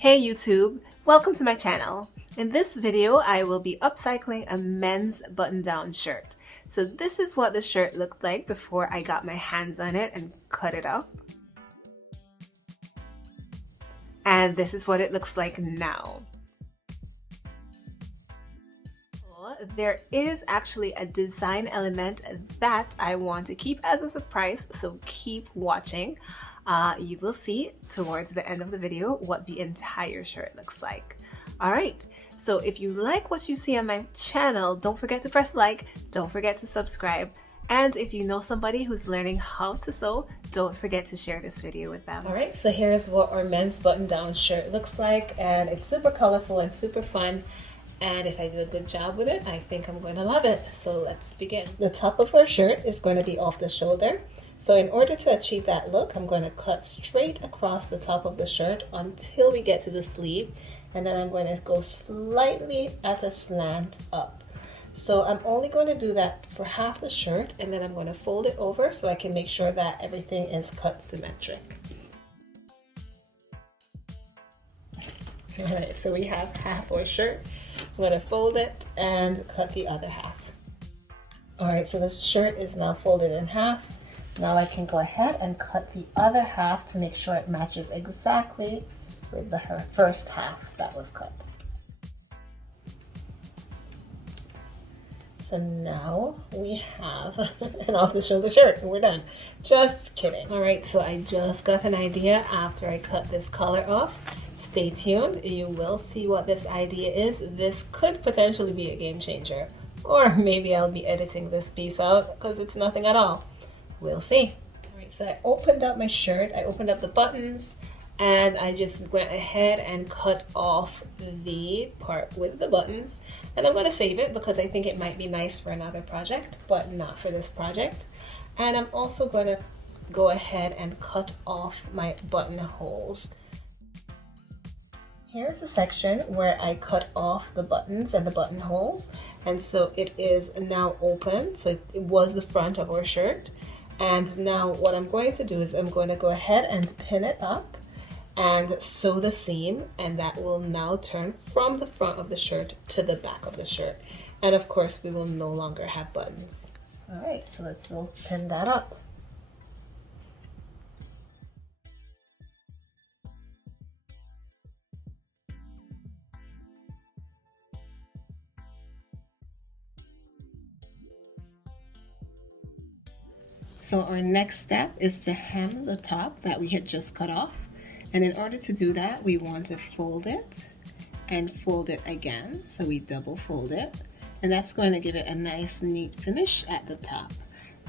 Hey YouTube, welcome to my channel. In this video, I will be upcycling a men's button-down shirt. So this is what the shirt looked like before I got my hands on it and cut it up. And this is what it looks like now. There is actually a design element that I want to keep as a surprise, so keep watching. You will see towards the end of the video what the entire shirt looks like. All right, so if you like what you see on my channel, don't forget to press like, don't forget to subscribe, and if you know somebody who's learning how to sew, don't forget to share this video with them. All right, so here's what our men's button-down shirt looks like, and it's super colorful and super fun. And if I do a good job with it, I think I'm going to love it. So let's begin. The top of our shirt is going to be off the shoulder. So in order to achieve that look, I'm going to cut straight across the top of the shirt until we get to the sleeve. And then I'm going to go slightly at a slant up. So I'm only going to do that for half the shirt, and then I'm going to fold it over so I can make sure that everything is cut symmetric. All right, so we have half our shirt. I'm going to fold it and cut the other half. All right, so the shirt is now folded in half. Now I can go ahead and cut the other half to make sure it matches exactly with the first half that was cut. So now we have an off-the-shoulder shirt and we're done. Just kidding. All right, so I just got an idea after I cut this collar off. Stay tuned, you will see what this idea is. This could potentially be a game changer. Or maybe I'll be editing this piece out because it's nothing at all. We'll see. All right, so I opened up my shirt, I opened up the buttons, and I just went ahead and cut off the part with the buttons. And I'm going to save it because I think it might be nice for another project, but not for this project. And I'm also going to go ahead and cut off my buttonholes. Here's the section where I cut off the buttons and the buttonholes. And so it is now open. So it was the front of our shirt. And now what I'm going to do is I'm going to go ahead and pin it up and sew the seam, and that will now turn from the front of the shirt to the back of the shirt. And of course, we will no longer have buttons. All right, so let's go pin that up. So our next step is to hem the top that we had just cut off. And in order to do that, we want to fold it and fold it again. So we double fold it, and that's going to give it a nice, neat finish at the top.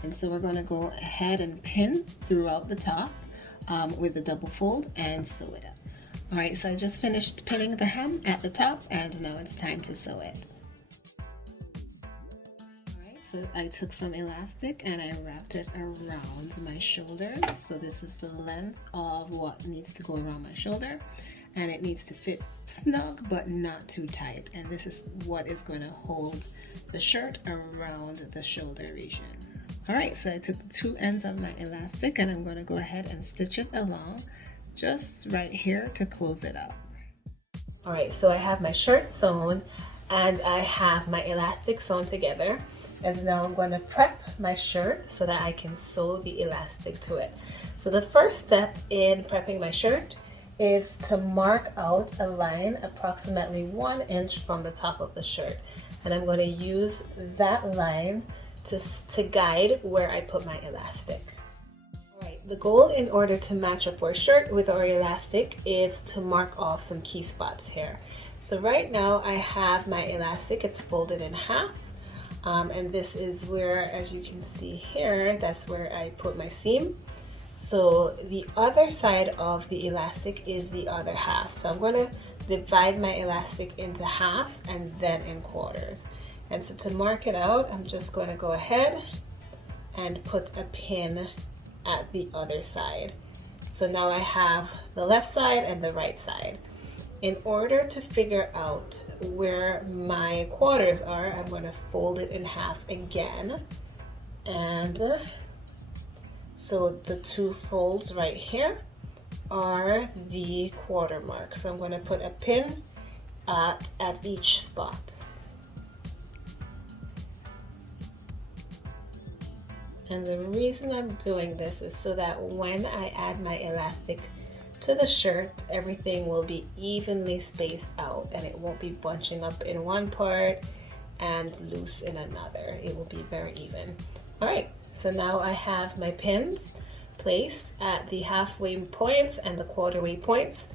And so we're going to go ahead and pin throughout the top with the double fold and sew it up. All right, so I just finished pinning the hem at the top, and now it's time to sew it. So I took some elastic and I wrapped it around my shoulders. So this is the length of what needs to go around my shoulder, and it needs to fit snug but not too tight. And this is what is going to hold the shirt around the shoulder region. All right, so I took the two ends of my elastic and I'm going to go ahead and stitch it along just right here to close it up. All right, so I have my shirt sewn and I have my elastic sewn together. And now I'm going to prep my shirt so that I can sew the elastic to it. So the first step in prepping my shirt is to mark out a line approximately 1 inch from the top of the shirt. And I'm going to use that line to guide where I put my elastic. All right, the goal in order to match up our shirt with our elastic is to mark off some key spots here. So right now I have my elastic, it's folded in half. And this is where, as you can see here, that's where I put my seam. So the other side of the elastic is the other half. So I'm going to divide my elastic into halves and then in quarters. And so to mark it out, I'm just going to go ahead and put a pin at the other side. So now I have the left side and the right side. In order to figure out where my quarters are, I'm going to fold it in half again. And so the two folds right here, are the quarter marks. So I'm going to put a pin at each spot. And the reason I'm doing this is so that when I add my elastic to the shirt, everything will be evenly spaced out and it won't be bunching up in one part and loose in another. It will be very even. All right, so now I have my pins placed at the halfway points and the quarter-way points,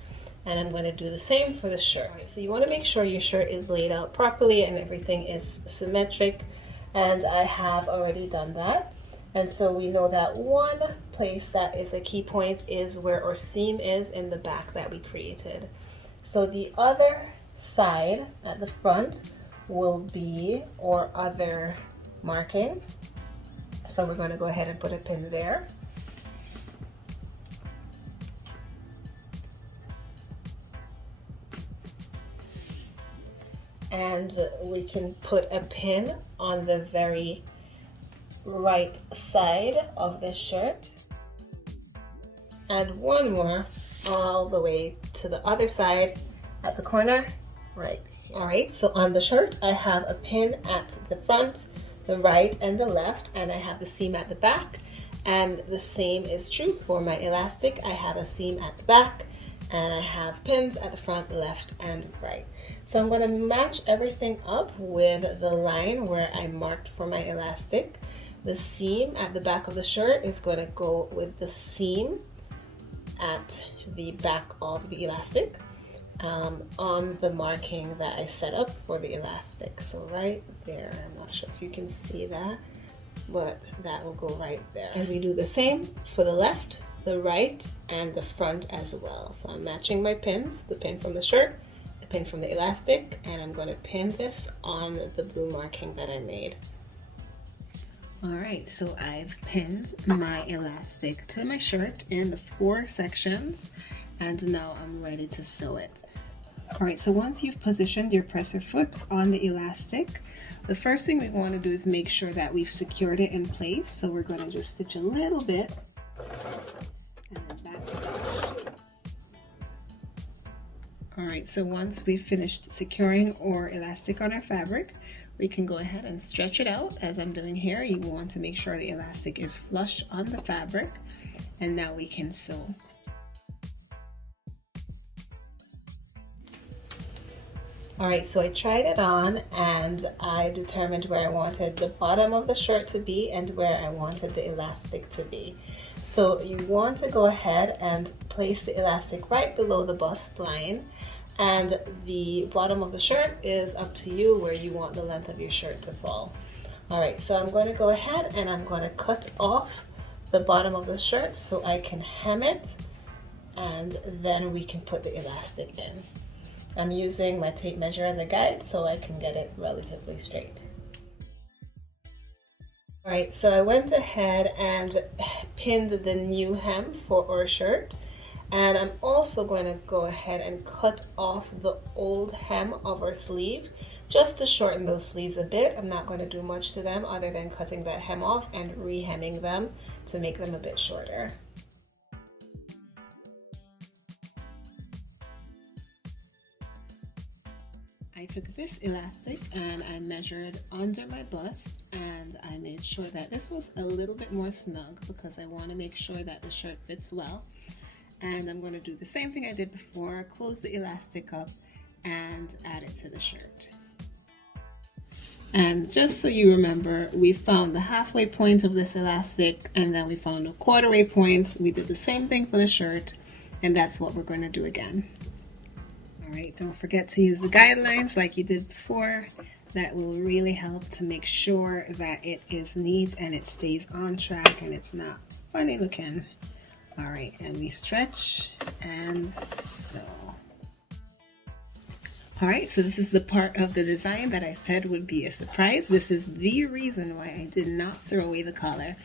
and I'm going to do the same for the shirt. Right, so you want to make sure your shirt is laid out properly and everything is symmetric, and I have already done that. And so we know that one place that is a key point is where our seam is in the back that we created. So the other side at the front will be our other marking. So we're going to go ahead and put a pin there. And we can put a pin on the very right side of this shirt, and one more all the way to the other side at the corner right. All right, so on the shirt I have a pin at the front, the right and the left, and I have the seam at the back, and the same is true for my elastic. I have a seam at the back and I have pins at the front, left and right. So I'm going to match everything up with the line where I marked for my elastic. The seam at the back of the shirt is going to go with the seam at the back of the elastic on the marking that I set up for the elastic. So right there, I'm not sure if you can see that, but that will go right there. And we do the same for the left, the right, and the front as well. So I'm matching my pins, the pin from the shirt, the pin from the elastic, and I'm going to pin this on the blue marking that I made. All right, so I've pinned my elastic to my shirt in the 4 sections, and now I'm ready to sew it. All right, so once you've positioned your presser foot on the elastic, the first thing we want to do is make sure that we've secured it in place. So we're going to just stitch a little bit and then back stitch. All right, so once we've finished securing our elastic on our fabric, we can go ahead and stretch it out as I'm doing here. You want to make sure the elastic is flush on the fabric, and now we can sew. All right, so I tried it on and I determined where I wanted the bottom of the shirt to be and where I wanted the elastic to be. So you want to go ahead and place the elastic right below the bust line, and the bottom of the shirt is up to you where you want the length of your shirt to fall. All right, so I'm going to go ahead and I'm going to cut off the bottom of the shirt so I can hem it, and then we can put the elastic in. I'm using my tape measure as a guide so I can get it relatively straight. All right, so I went ahead and pinned the new hem for our shirt, and I'm also going to go ahead and cut off the old hem of our sleeve just to shorten those sleeves a bit. I'm not going to do much to them other than cutting that hem off and re-hemming them to make them a bit shorter. I took this elastic and I measured under my bust, and I made sure that this was a little bit more snug because I want to make sure that the shirt fits well. And I'm going to do the same thing I did before, close the elastic up and add it to the shirt. And just so you remember, we found the halfway point of this elastic and then we found the quarter-way points. We did the same thing for the shirt, and that's what we're going to do again. Alright, don't forget to use the guidelines like you did before. That will really help to make sure that it is neat and it stays on track and it's not funny looking. Alright, and we stretch and sew. Alright, so this is the part of the design that I said would be a surprise. This is the reason why I did not throw away the collar.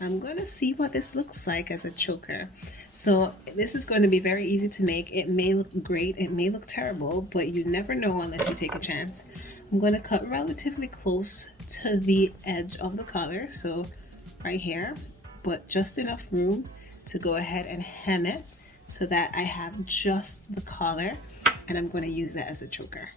I'm going to see what this looks like as a choker. So this is going to be very easy to make. It may look great, it may look terrible, but you never know unless you take a chance. I'm going to cut relatively close to the edge of the collar, so right here, but just enough room to go ahead and hem it so that I have just the collar, and I'm going to use that as a choker.